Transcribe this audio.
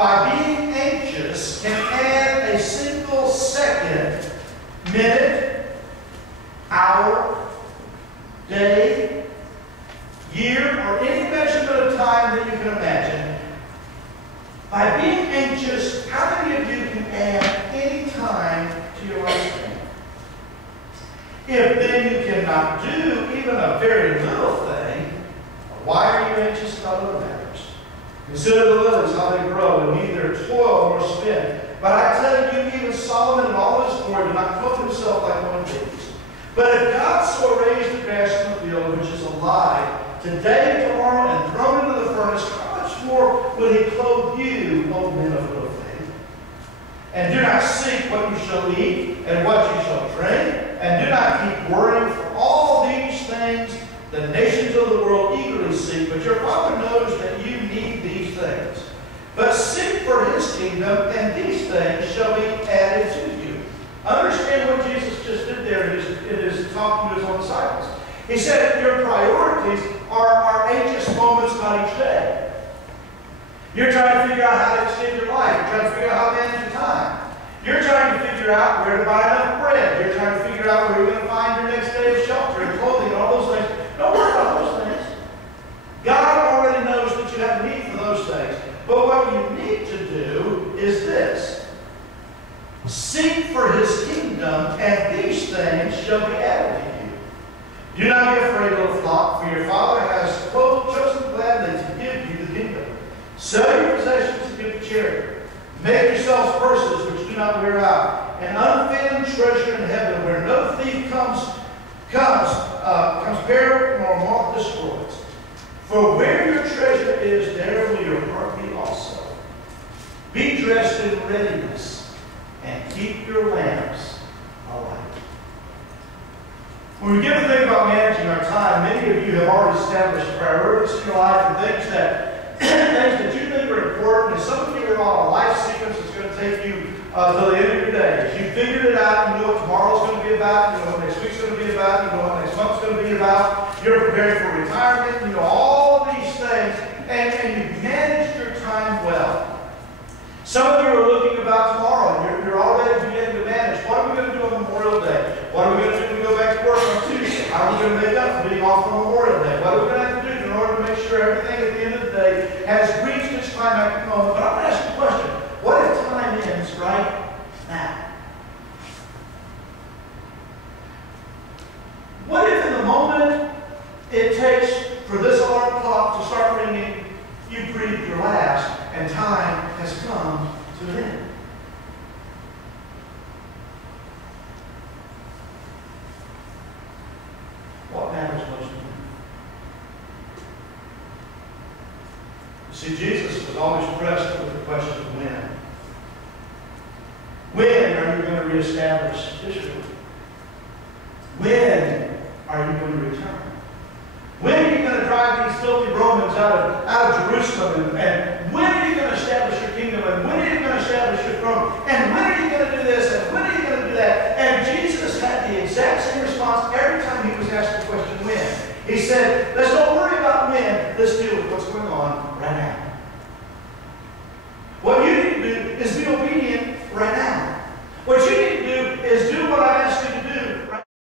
by being anxious, can add a single second, minute, hour, day, year, or any measurement of time that you can imagine. By being anxious, how many of you can add any time to your lifespan? If then you cannot do even a very little thing, why are you anxious about other matters? Consider the lilies, how they grow, and neither toil nor spin. But I tell you, even Solomon in all his glory did not clothe himself like one of these. But if God so raised the grass in the field, which is alive, today, tomorrow, and thrown into the furnace, how much more will he clothe you, O men of little faith? And do not seek what you shall eat and what you shall drink, and do not keep worrying, for all these things the nations of the world eagerly seek, but your Father knows that you need these things. But seek for his kingdom, and these things shall be added to you. Understand what Jesus just did there in his talk to his own disciples. He said your priorities are anxious moments, not each day. You're trying to figure out how to extend your life. You're trying to figure out how to manage your time. You're trying to figure out where to buy enough bread. You're trying to figure out where you're going to find your next day of shelter and clothing and all those things. Don't worry about those things. God already knows that you have a need for those things. But what you need to do is this. Seek for his kingdom, and these things shall be added to you. Do not be afraid, little flock, for your Father has chosen gladly to give you the kingdom. Sell your possessions and give to charity. Make yourselves purses which do not wear out, an unfailing treasure in heaven, where no thief comes bare nor moth destroys. For where your treasure is, there will your heart be also. Be dressed in readiness, and keep your lamps alight. When we get to think about managing our time, many of you have already established priorities in your life and things that you think are important, and some of you are on a life sequence that's going to take you till the end of your days. You figured it out. You know what tomorrow's going to be about. You know what next week's going to be about. You know what next month's going to be about. You're preparing for retirement. You know all these things, and you've managed your time well. Some of you are looking about tomorrow, and you're already beginning to manage. What are we going to do on Memorial Day? What are we going to do when we go back to work on Tuesday? How are we going to make up for being off on Memorial Day? What are we going to have to do in order to make sure everything at the end of the day has reached its climactic moment? But I'm going to ask you a question. What if time ends right now? What if in the moment it takes for this alarm clock to start ringing, you breathe your last, and time has come to an end? What matters most to you? You see, Jesus was always pressed with the question of when. When are you going to reestablish Israel? When are you going to return? When are you going to drive these filthy Romans out of Jerusalem? And when are you going to establish your kingdom? And when are you going to establish your throne? And when are you going to do this? And when are you going to do that? And Jesus had the exact same response every time he was asked the question, when. He said, let's don't worry about when. Let's deal with what's going on right now.